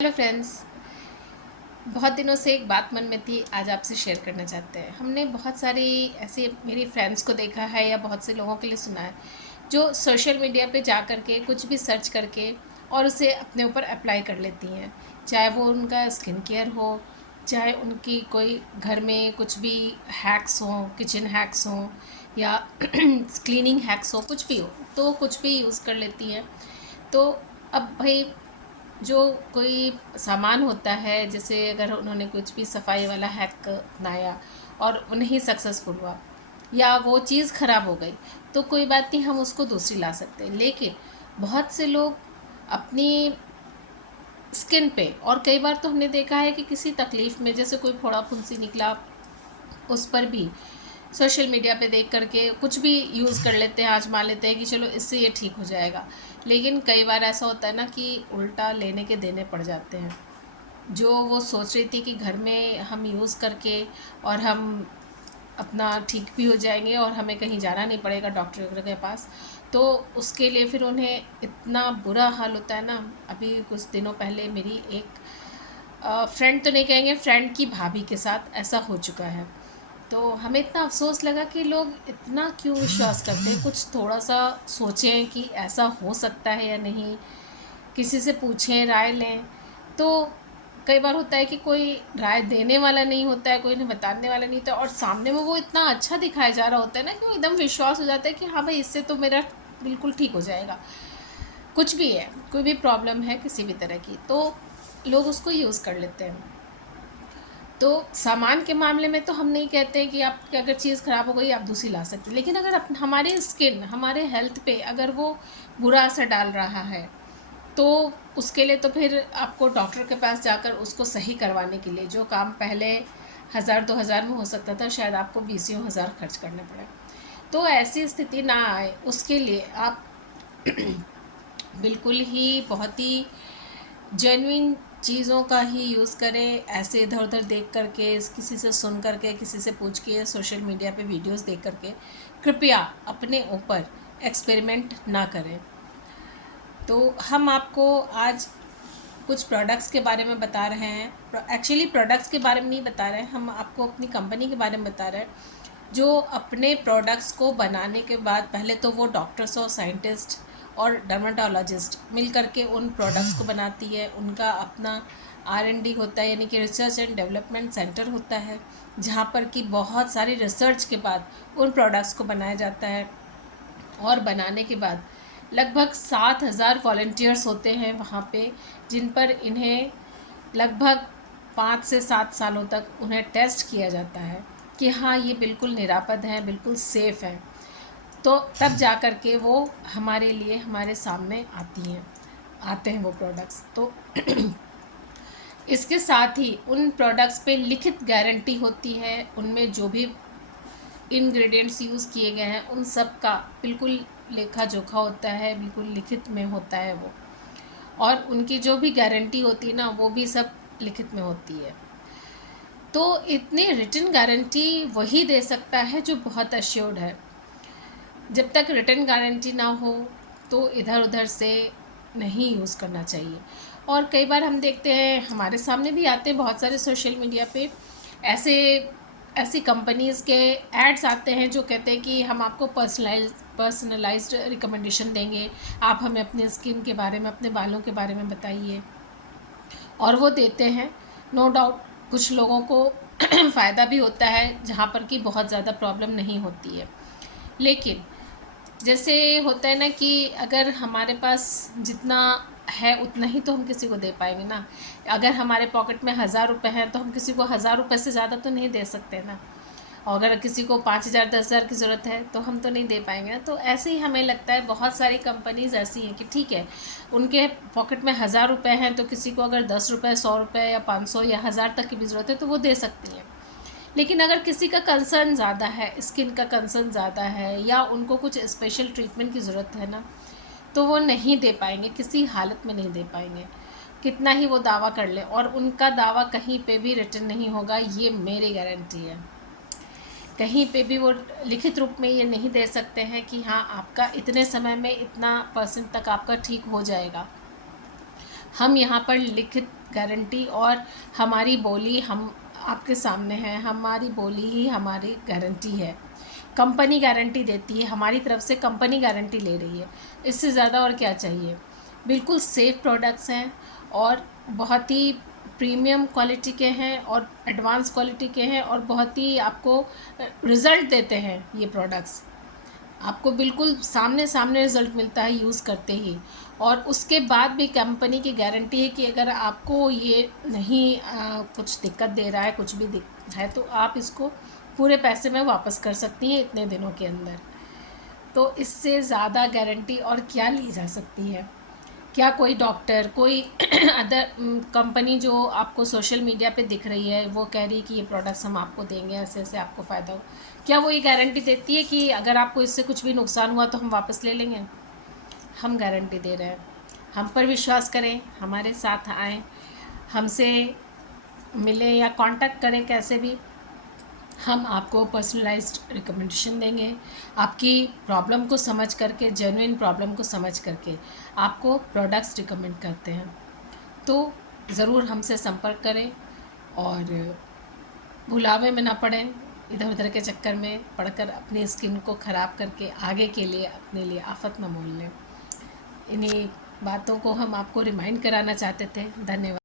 Hello friends. बहुत दिनों से एक बात मन में थी, आज आपसे शेयर करना चाहते हैं। हमने बहुत सारी ऐसे मेरी फ्रेंड्स को देखा है या बहुत से लोगों के लिए सुना है जो सोशल मीडिया पे जा कर के कुछ भी सर्च करके और उसे अपने ऊपर अप्लाई कर लेती हैं। चाहे वो उनका स्किन केयर हो, चाहे उनकी कोई घर में कुछ भी हैक्स हों, किचन हैक्स हों या क्लीनिंग हैक्स हो, कुछ भी हो तो कुछ भी यूज़ कर लेती हैं। तो अब भाई जो कोई सामान होता है, जैसे अगर उन्होंने कुछ भी सफाई वाला हैक अपनाया और नहीं सक्सेसफुल हुआ या वो चीज़ ख़राब हो गई, तो कोई बात नहीं, हम उसको दूसरी ला सकते हैं। लेकिन बहुत से लोग अपनी स्किन पे, और कई बार तो हमने देखा है कि किसी तकलीफ़ में जैसे कोई फोड़ा फुंसी निकला, उस पर भी सोशल मीडिया पे देख करके कुछ भी यूज़ कर लेते हैं, आजमा लेते हैं कि चलो इससे ये ठीक हो जाएगा। लेकिन कई बार ऐसा होता है ना कि उल्टा लेने के देने पड़ जाते हैं। जो वो सोच रही थी कि घर में हम यूज़ करके और हम अपना ठीक भी हो जाएंगे और हमें कहीं जाना नहीं पड़ेगा डॉक्टर वगैरह के पास, तो उसके लिए फिर उन्हें इतना बुरा हाल होता है ना। अभी कुछ दिनों पहले मेरी एक फ्रेंड तो नहीं कहेंगे, फ्रेंड की भाभी के साथ ऐसा हो चुका है। तो हमें इतना अफ़सोस लगा कि लोग इतना क्यों विश्वास करते हैं। कुछ थोड़ा सा सोचें कि ऐसा हो सकता है या नहीं, किसी से पूछें, राय लें। तो कई बार होता है कि कोई राय देने वाला नहीं होता है, कोई इन्हें बताने वाला नहीं होता, और सामने में वो इतना अच्छा दिखाया जा रहा होता है ना कि वो एकदम विश्वास हो जाता है कि हाँ भाई, इससे तो मेरा बिल्कुल ठीक हो जाएगा। कुछ भी है, कोई भी प्रॉब्लम है किसी भी तरह की, तो लोग उसको यूज़ कर लेते हैं। तो सामान के मामले में तो हम नहीं कहते कि आपकी अगर चीज़ ख़राब हो गई आप दूसरी ला सकते हैं, लेकिन अगर हमारी स्किन, हमारे हेल्थ पे अगर वो बुरा असर डाल रहा है, तो उसके लिए तो फिर आपको डॉक्टर के पास जाकर उसको सही करवाने के लिए जो काम पहले 1000-2000 में हो सकता था, शायद आपको 20-हज़ार खर्च करने पड़े। तो ऐसी स्थिति ना आए उसके लिए आप बिल्कुल ही बहुत ही जेन्युइन चीज़ों का ही यूज़ करें। ऐसे इधर उधर देख करके, किसी से सुन करके, किसी से पूछ के, सोशल मीडिया पे वीडियोस देख करके कृपया अपने ऊपर एक्सपेरिमेंट ना करें। तो हम आपको आज कुछ प्रोडक्ट्स के बारे में बता रहे हैं। एक्चुअली प्रोडक्ट्स के बारे में नहीं बता रहे हैं, हम आपको अपनी कंपनी के बारे में बता रहे हैं जो अपने प्रोडक्ट्स को बनाने के बाद पहले तो वो डॉक्टर्स और साइंटिस्ट और डर्माटोलॉजिस्ट मिल करके उन प्रोडक्ट्स को बनाती है। उनका अपना R&D होता है, यानी कि रिसर्च एंड डेवलपमेंट सेंटर होता है, जहाँ पर कि बहुत सारी रिसर्च के बाद उन प्रोडक्ट्स को बनाया जाता है। और बनाने के बाद लगभग 7000 वॉल्टियर्स होते हैं वहाँ पे, जिन पर इन्हें लगभग 5 से 7 सालों तक उन्हें टेस्ट किया जाता है कि हाँ ये बिल्कुल निरापद है, बिल्कुल सेफ़ है। तो तब जा कर के वो हमारे लिए हमारे सामने आते हैं वो प्रोडक्ट्स। तो इसके साथ ही उन प्रोडक्ट्स पे लिखित गारंटी होती है। उनमें जो भी इंग्रेडिएंट्स यूज़ किए गए हैं उन सब का बिल्कुल लेखा जोखा होता है, बिल्कुल लिखित में होता है वो। और उनकी जो भी गारंटी होती है ना, वो भी सब लिखित में होती है। तो इतनी रिटन गारंटी वही दे सकता है जो बहुत अश्योर्ड है। जब तक रिटन गारंटी ना हो तो इधर उधर से नहीं यूज़ करना चाहिए। और कई बार हम देखते हैं, हमारे सामने भी आते हैं बहुत सारे सोशल मीडिया पे ऐसे ऐसी कंपनीज़ के एड्स आते हैं जो कहते हैं कि हम आपको पर्सनलाइज्ड रिकमेंडेशन देंगे, आप हमें अपने स्किन के बारे में, अपने बालों के बारे में बताइए। और वो देते हैं, नो डाउट कुछ लोगों को फ़ायदा भी होता है जहाँ पर कि बहुत ज़्यादा प्रॉब्लम नहीं होती है। लेकिन जैसे होता है ना कि अगर हमारे पास जितना है उतना ही तो हम किसी को दे पाएंगे ना। अगर हमारे पॉकेट में 1000 रुपये हैं तो हम किसी को 1000 रुपये से ज़्यादा तो नहीं दे सकते ना। और अगर किसी को 5000 10,000 की ज़रूरत है तो हम तो नहीं दे पाएंगे ना। तो ऐसे ही हमें लगता है बहुत सारी कंपनीज़ ऐसी हैं कि ठीक है, उनके पॉकेट में 1000 रुपये हैं तो किसी को अगर 10 रुपये, 100 रुपये या 500 या 1000 तक की भी ज़रूरत है तो वो दे सकती हैं। लेकिन अगर किसी का कंसर्न ज़्यादा है, स्किन का कंसर्न ज़्यादा है या उनको कुछ स्पेशल ट्रीटमेंट की ज़रूरत है ना, तो वो नहीं दे पाएंगे, किसी हालत में नहीं दे पाएंगे, कितना ही वो दावा कर ले। और उनका दावा कहीं पे भी रिटर्न नहीं होगा, ये मेरी गारंटी है। कहीं पे भी वो लिखित रूप में ये नहीं दे सकते हैं कि हाँ आपका इतने समय में इतना % तक आपका ठीक हो जाएगा। हम यहाँ पर लिखित गारंटी और हमारी बोली हम आपके सामने है, हमारी बोली ही हमारी गारंटी है। कंपनी गारंटी देती है, हमारी तरफ से कंपनी गारंटी ले रही है, इससे ज़्यादा और क्या चाहिए। बिल्कुल सेफ़ प्रोडक्ट्स हैं और बहुत ही प्रीमियम क्वालिटी के हैं और एडवांस क्वालिटी के हैं और बहुत ही आपको रिज़ल्ट देते हैं ये प्रोडक्ट्स। आपको बिल्कुल सामने सामने रिज़ल्ट मिलता है यूज़ करते ही। और उसके बाद भी कंपनी की गारंटी है कि अगर आपको ये नहीं कुछ दिक्कत दे रहा है, कुछ भी है, तो आप इसको पूरे पैसे में वापस कर सकती हैं इतने दिनों के अंदर। तो इससे ज़्यादा गारंटी और क्या ली जा सकती है। क्या कोई डॉक्टर, कोई अदर कंपनी जो आपको सोशल मीडिया पे दिख रही है, वो कह रही है कि ये प्रोडक्ट्स हम आपको देंगे, ऐसे ऐसे आपको फ़ायदा हो, क्या वो ये गारंटी देती है कि अगर आपको इससे कुछ भी नुकसान हुआ तो हम वापस ले लेंगे। हम गारंटी दे रहे हैं। हम पर विश्वास करें, हमारे साथ आएँ, हमसे मिलें या कांटेक्ट करें, कैसे भी हम आपको पर्सनलाइज्ड रिकमेंडेशन देंगे। आपकी प्रॉब्लम को समझ करके, जेन्युइन प्रॉब्लम को समझ करके आपको प्रोडक्ट्स रिकमेंड करते हैं। तो ज़रूर हमसे संपर्क करें और भुलावे में ना पड़ें, इधर उधर के चक्कर में पड़कर अपनी स्किन को ख़राब करके आगे के लिए अपने लिए आफत न मोल लें। इन्हीं बातों को हम आपको रिमाइंड कराना चाहते थे। धन्यवाद।